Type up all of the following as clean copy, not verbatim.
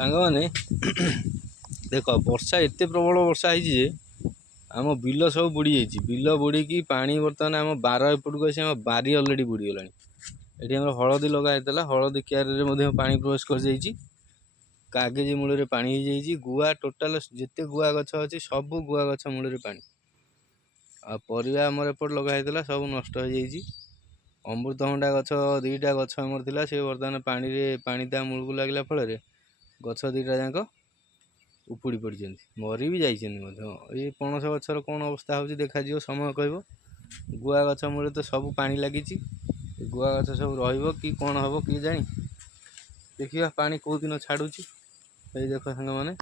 ସାଙ୍ଗମାନେ ଦେଖ ବର୍ଷା ଏତେ ପ୍ରବଳ ବର୍ଷା ହେଇଛି ଯେ ଆମ ବିଲ ସବୁ ବୁଡ଼ି ଯାଇଛି। ବିଲ ବୁଡ଼ିକି ପାଣି ବର୍ତ୍ତମାନ ଆମ ବାର ଏପଟକୁ ଆସି ଆମ ବାରି ଅଲରେଡ଼ି ବୁଡ଼ିଗଲାଣି। ଏଠି ଆମର ହଳଦୀ ଲଗା ହେଇଥିଲା, ହଳଦୀ କିଆରିରେ ମଧ୍ୟ ପାଣି ପ୍ରବେଶ କରିଯାଇଛି। କାଗେଜି ମୂଳରେ ପାଣି ହେଇଯାଇଛି। ଗୁଆ ଟୋଟାଲ ଯେତେ ଗୁଆ ଗଛ ଅଛି ସବୁ ଗୁଆ ଗଛ ମୂଳରେ ପାଣି। ଆଉ ପରିବା ଆମର ଏପଟେ ଲଗା ହେଇଥିଲା ସବୁ ନଷ୍ଟ ହେଇଯାଇଛି। ଅମୃତଭଣ୍ଡା ଗଛ ଦୁଇଟା ଗଛ ଆମର ଥିଲା, ସେ ବର୍ତ୍ତମାନ ପାଣିରେ ପାଣି ତା ମୂଳକୁ ଲାଗିଲା ଫଳରେ ଗଛ ଦୁଇଟା ଯାକ ଉପୁଡ଼ି ପଡ଼ିଛନ୍ତି, ମରି ବି ଯାଇଛନ୍ତି ମଧ୍ୟ। ଏଇ ପଣସ ଗଛର କ'ଣ ଅବସ୍ଥା ହେଉଛି ଦେଖାଯିବ, ସମୟ କହିବ। ଗୁଆ ଗଛ ମୂଳେ ତ ସବୁ ପାଣି ଲାଗିଛି, ଗୁଆ ଗଛ ସବୁ ରହିବ କି କ'ଣ ହେବ କିଏ ଜାଣି। ଦେଖିବା ପାଣି କେଉଁ ଦିନ ଛାଡ଼ୁଛି। ଏଇ ଦେଖ ସାଙ୍ଗମାନେ,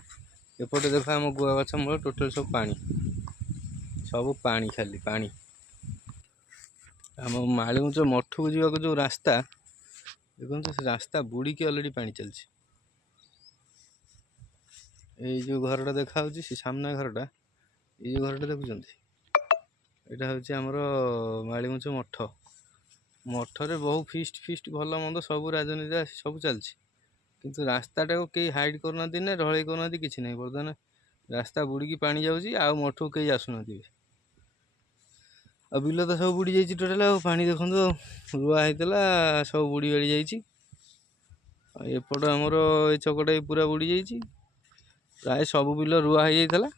ଏପଟେ ଦେଖ ଆମ ଗୁଆ ଗଛ ମୂଳେ ଟୋଟାଲ ସବୁ ପାଣି, ସବୁ ପାଣି, ଖାଲି ପାଣି। ଆମ ମାଳିମୁଚ ମଠକୁ ଯିବାକୁ ଯେଉଁ ରାସ୍ତା ଦେଖନ୍ତୁ, ସେ ରାସ୍ତା ବୁଡ଼ିକି ଅଲରେଡ଼ି ପାଣି ଚାଲିଛି। ଏଇ ଯେଉଁ ଘରଟା ଦେଖାହେଉଛି ସେ ସାମ୍ନା ଘରଟା, ଏଇ ଯେଉଁ ଘରଟା ଦେଖୁଛନ୍ତି, ଏଇଟା ହେଉଛି ଆମର ମାଳିମୁଚ ମଠ। ମଠରେ ବହୁ ଫିଷ୍ଟ ଭଲ ମନ୍ଦ ସବୁ ରାଜନୀତି ଆସି ସବୁ ଚାଲିଛି, କିନ୍ତୁ ରାସ୍ତାଟାକୁ କେହି ହାଇଡ଼ କରୁନାହାନ୍ତି ନା ଢଳେଇ କରୁନାହାନ୍ତି, କିଛି ନାହିଁ। ବର୍ତ୍ତମାନ ରାସ୍ତା ବୁଡ଼ିକି ପାଣି ଯାଉଛି, ଆଉ ମଠକୁ କେହି ଆସୁନାହାନ୍ତି। ଆଉ ବିଲ ତ ସବୁ ବୁଡ଼ି ଯାଇଛି ଟୋଟାଲ। ଆଉ ପାଣି ଦେଖନ୍ତୁ, ଆଉ ରୁଆ ହେଇଥିଲା ସବୁ ବୁଡ଼ି ବାଡ଼ି ଯାଇଛି। ଆଉ ଏପଟ ଆମର ଏଇ ଚକଟା ବି ପୁରା ବୁଡ଼ି ଯାଇଛି। ପ୍ରାୟ ସବୁ ବିଲ ରୁଆ ହେଇଯାଇଥିଲା,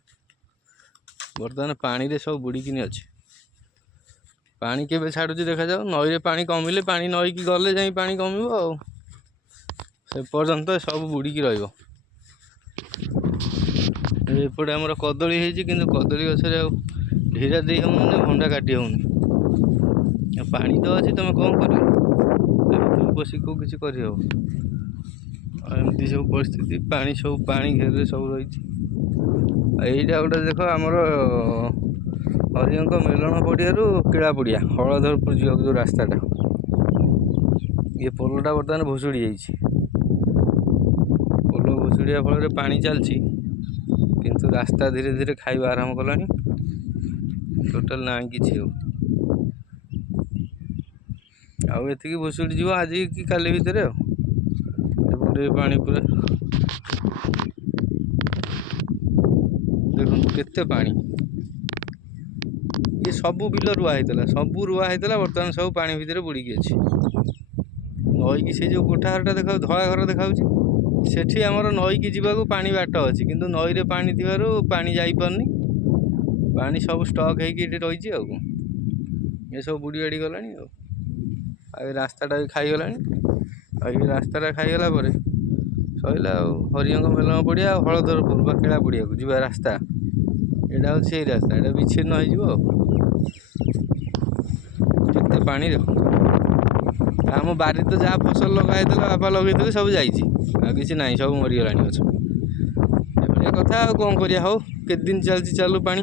ବର୍ତ୍ତମାନ ପାଣିରେ ସବୁ ବୁଡ଼ିକିନି ଅଛି। ପାଣି କେବେ ଛାଡ଼ୁଛି ଦେଖାଯାଉ। ନଈରେ ପାଣି କମିଲେ, ପାଣି ନଈକି ଗଲେ ଯାଇ ପାଣି କମିବ। ଆଉ ସେ ପର୍ଯ୍ୟନ୍ତ ସବୁ ବୁଡ଼ିକି ରହିବ। ଏପଟେ ଆମର କଦଳୀ ହେଇଛି, କିନ୍ତୁ କଦଳୀ ଗଛରେ ଆଉ ଢିରା ଦେଇ ହେଉନି ନା ଭଣ୍ଡା କାଟି ହେଉନି। ଆଉ ପାଣି ତ ଅଛି, ତୁମେ କ'ଣ କରିବ? ଭିତରକୁ ପଶିକି କେଉଁ କିଛି କରିହେବ? ଆଉ ଏମିତି ସବୁ ପରିସ୍ଥିତି, ପାଣି ସବୁ ପାଣି ଘେରରେ ସବୁ ରହିଛି। ଆଉ ଏଇଟା ଗୋଟେ ଦେଖ, ଆମର ହରିଙ୍କ ମେଲଣ ପଡ଼ିଆରୁ କିଳା ପଡ଼ିଆ ହଳଧରପୁର ଯିବାକୁ ଯେଉଁ ରାସ୍ତାଟା, ଇଏ ପୋଲଟା ବର୍ତ୍ତମାନ ଭୁଷୁଡ଼ି ଯାଇଛି। ପୋଲ ଭୁଷୁଡ଼ିବା ଫଳରେ ପାଣି ଚାଲିଛି, କିନ୍ତୁ ରାସ୍ତା ଧୀରେ ଧୀରେ ଖାଇବା ଆରମ୍ଭ କଲାଣି। ଟୋଟାଲ ନାହିଁ କିଛି ଆଉ ଏତିକି ଭୁଷୁଡ଼ି ଯିବ ଆଜି କି କାଲି ଭିତରେ। ଆଉ ଏପଟେ ପାଣି ପୁରା ଦେଖନ୍ତୁ କେତେ ପାଣି। ଇଏ ସବୁ ବିଲ ରୁଆ ହେଇଥିଲା, ବର୍ତ୍ତମାନ ସବୁ ପାଣି ଭିତରେ ବୁଡ଼ିକି ଅଛି। ନଈକି ସେ ଯେଉଁ କୋଠା ଘରଟା ଦେଖାଉଛି, ଧଳା ଘର ଦେଖାଉଛି, ସେଠି ଆମର ନଈକି ଯିବାକୁ ପାଣି ବାଟ ଅଛି, କିନ୍ତୁ ନଈରେ ପାଣି ଥିବାରୁ ପାଣି ଯାଇପାରୁନି। ପାଣି ସବୁ ଷ୍ଟକ୍ ହେଇକି ଏଠି ରହିଛି। ଆଉ ଏସବୁ ବୁଡ଼ି ବାଡ଼ି ଗଲାଣି। ଆଉ ଏ ରାସ୍ତାଟା ବି ଖାଇଗଲାଣି। ଆଉ ଏ ରାସ୍ତାଟା ଖାଇଗଲା ପରେ ସରିଲା। ଆଉ ହରିଙ୍କ ମେଲଣ ପଡ଼ିଆ ଆଉ ହଳଧରପୁର ବା କିଳା ପଡ଼ିଆକୁ ଯିବା ରାସ୍ତା, ଏଇଟା ହେଉଛି ସେଇ ରାସ୍ତା। ଏଇଟା ବିଚ୍ଛିନ୍ନ ହେଇଯିବ। ଆଉ କେତେ ପାଣି ଦେଖନ୍ତୁ। ଆମ ବାରିରେ ତ ଯାହା ଫସଲ ଲଗା ହେଇଥିଲା, ବାପା ଲଗେଇଥିଲେ, ସବୁ ଯାଇଛି। ଆଉ କିଛି ନାହିଁ, ସବୁ ମରିଗଲାଣି ଗଛ। ଏଭଳିଆ କଥା, ଆଉ କ'ଣ କରିବା? ହଉ, କେତେ ଦିନ ଚାଲିଛି ଚାଲୁ ପାଣି।